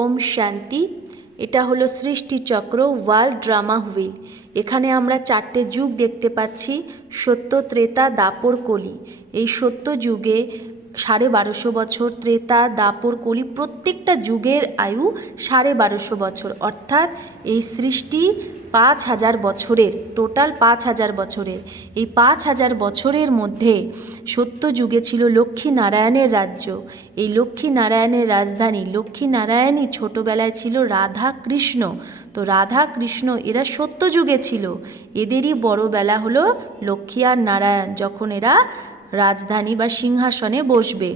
ওম শান্তি। এটা হলো সৃষ্টিচক্র ওয়ার্ল্ড ড্রামা হুইল এখানে আমরা চারটে যুগ দেখতে পাচ্ছি, সত্য, ত্রেতা, দাপর, কলি। এই সত্য যুগে সাড়ে বারোশো বছর, ত্রেতা, দাপর, কলি, প্রত্যেকটা যুগের আয়ু সাড়ে বারোশো বছর। অর্থাৎ এই সৃষ্টি পাঁচ হাজার বছরের টোটাল পাঁচ হাজার বছরের। এই পাঁচ হাজার বছরের মধ্যে সত্য যুগে ছিল লক্ষ্মী নারায়ণের রাজ্য। এই লক্ষ্মী নারায়ণের রাজধানী লক্ষ্মী নারায়ণই ছোটোবেলায় ছিল রাধা কৃষ্ণ তো রাধা কৃষ্ণ এরা সত্য যুগে ছিল। এদেরই বড় বেলা হলো লক্ষ্মী আর নারায়ণ, যখন এরা রাজধানী বা সিংহাসনে বসবে।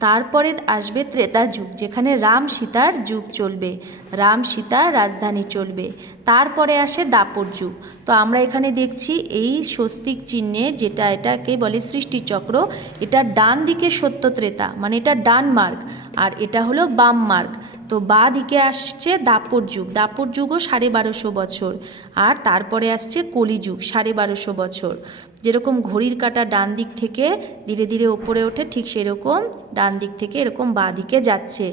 তারপরে আসবে ত্রেতা যুগ, যেখানে রাম সীতার যুগ চলবে, রাম সীতার রাজধানী চলবে। তারপরে আসে দাপর যুগ। তো আমরা এখানে দেখছি এই স্বস্তিক চিহ্নে যেটা এটাকে বলে সৃষ্টিচক্র, এটা ডান দিকে সত্য ত্রেতা মানে এটা ডান মার্গ আর এটা হলো বাম মার্গ তো বা দিকে আসছে দাপর যুগ। দাপর যুগও সাড়ে বারোশো বছর। আর তারপরে আসছে কলিযুগ সাড়ে বারোশো বছর। যেরকম ঘড়ির কাঁটা ডান দিক থেকে ধীরে ধীরে ওপরে ওঠে, ঠিক সেরকম ডান দিক থেকে এরকম বাঁ দিকে যাচ্ছে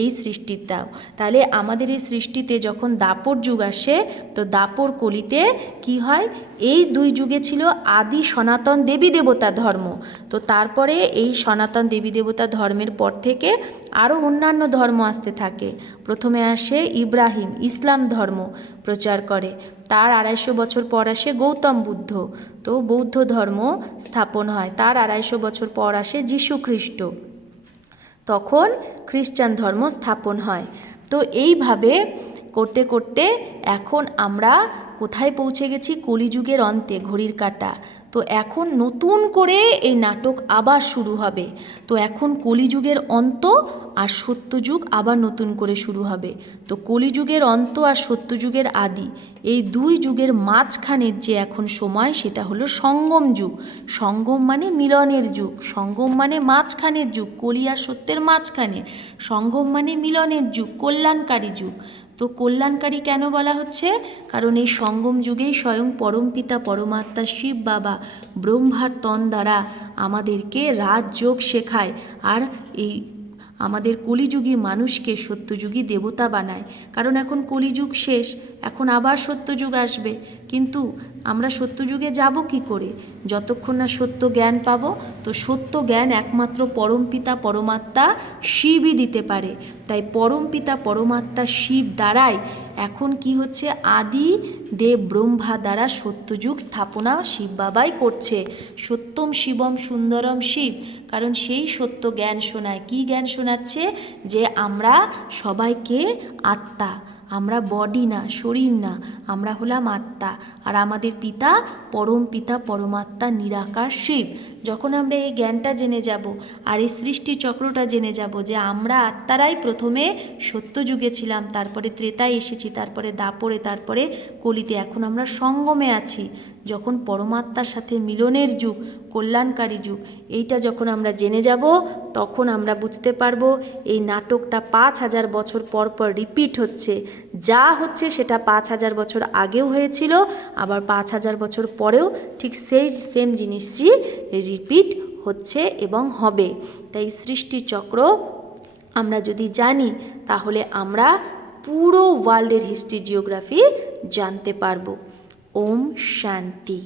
এই সৃষ্টিটাও তাহলে আমাদের এই সৃষ্টিতে যখন দাপর যুগ আসে, তো দাপর কলিতে কি হয়? এই দুই যুগে ছিল আদি সনাতন দেবী দেবতা ধর্ম। তো তারপরে এই সনাতন দেবী দেবতা ধর্মের পর থেকে আরও অন্যান্য ধর্ম আসতে থাকে। প্রথমে আসে ইব্রাহিম, ইসলাম ধর্ম প্রচার করে। তার আড়াইশো বছর পর আসে গৌতম বুদ্ধ। তো বৌদ্ধ ধর্ম স্থাপন হয়। তার আড়াইশো বছর পর আসে যীশু খ্রিস্ট তখন খ্রিস্টান ধর্ম স্থাপন হয়। তো এইভাবে করতে করতে এখন আমরা কোথায় পৌঁছে গেছি? কলিযুগের অন্তে ঘড়ির কাঁটা। তো এখন নতুন করে এই নাটক আবার শুরু হবে। তো এখন কলিযুগের অন্ত আর সত্যযুগ আবার নতুন করে শুরু হবে। তো কলিযুগের অন্ত আর সত্যযুগের আদি, এই দুই যুগের মাঝখানের যে এখন সময়, সেটা হলো সঙ্গম যুগ। সঙ্গম মানে মিলনের যুগ, সঙ্গম মানে মাঝখানের যুগ, কলি আর সত্যের মাঝখানে। সঙ্গম মানে মিলনের যুগ, কল্যাণকারী যুগ। তো কল্যাণকারী কেন বলা হচ্ছে? কারণ এই সঙ্গম যুগেই স্বয়ং পরমপিতা পরমাত্মা শিব বাবা, ব্রহ্মার তন দ্বারা আমাদেরকে রাজযোগ শেখায় আর এই আমাদের কলিযুগী মানুষকে সত্যযুগী দেবতা বানায়। কারণ এখন কলিযুগ শেষ এখন আবার সত্যযুগ আসবে। কিন্তু আমরা সত্যযুগে যাব কি করে? যতক্ষণ না সত্য জ্ঞান পাবো, তো সত্য জ্ঞান একমাত্র পরমপিতা পরমাত্মা শিবই দিতে পারে। তাই পরমপিতা পরমাত্মা শিব দ্বারাই এখন কি হচ্ছে? আদি দেব ব্রহ্মা দ্বারা সত্যযুগ স্থাপনা শিব বাবাই করছে। সত্যম শিবম সুন্দরম শিব। কারণ সেই সত্য জ্ঞান শোনায়। কি জ্ঞান শোনাচ্ছে? যে আমরা সবাইকে আত্মা। আমরা বডি না, শরীর না, আমরা হলাম আত্মা। আর আমাদের পিতা পরম পিতা, পরমাত্মা, নিরাকার শিব। যখন আমরা এই জ্ঞানটা জেনে যাব আর এই সৃষ্টি চক্রটা জেনে যাব যে আমরা আত্মারাই প্রথমে সত্য যুগে ছিলাম, তারপরে ত্রেতায় এসেছি, তারপরে দাপরে, তারপরে কলিতে, এখন আমরা সঙ্গমে আছি। যখন পরমাত্মার সাথে মিলনের যুগ কল্যাণকারী যুগ। এইটা যখন আমরা জেনে যাব, তখন আমরা বুঝতে পারব এই নাটকটা পাঁচ হাজার বছর পর পর রিপিট হচ্ছে। যা হচ্ছে সেটা পাঁচ হাজার বছর আগেও হয়েছিল, আবার পাঁচ হাজার বছর পরেও ঠিক সেই সেম জিনিসটি রিপিট হচ্ছে এবং হবে। তাই সৃষ্টিচক্র আমরা যদি জানি, তাহলে আমরা পুরো ওয়ার্ল্ডের হিস্ট্রি জিওগ্রাফি জানতে পারব। ওম শান্তি।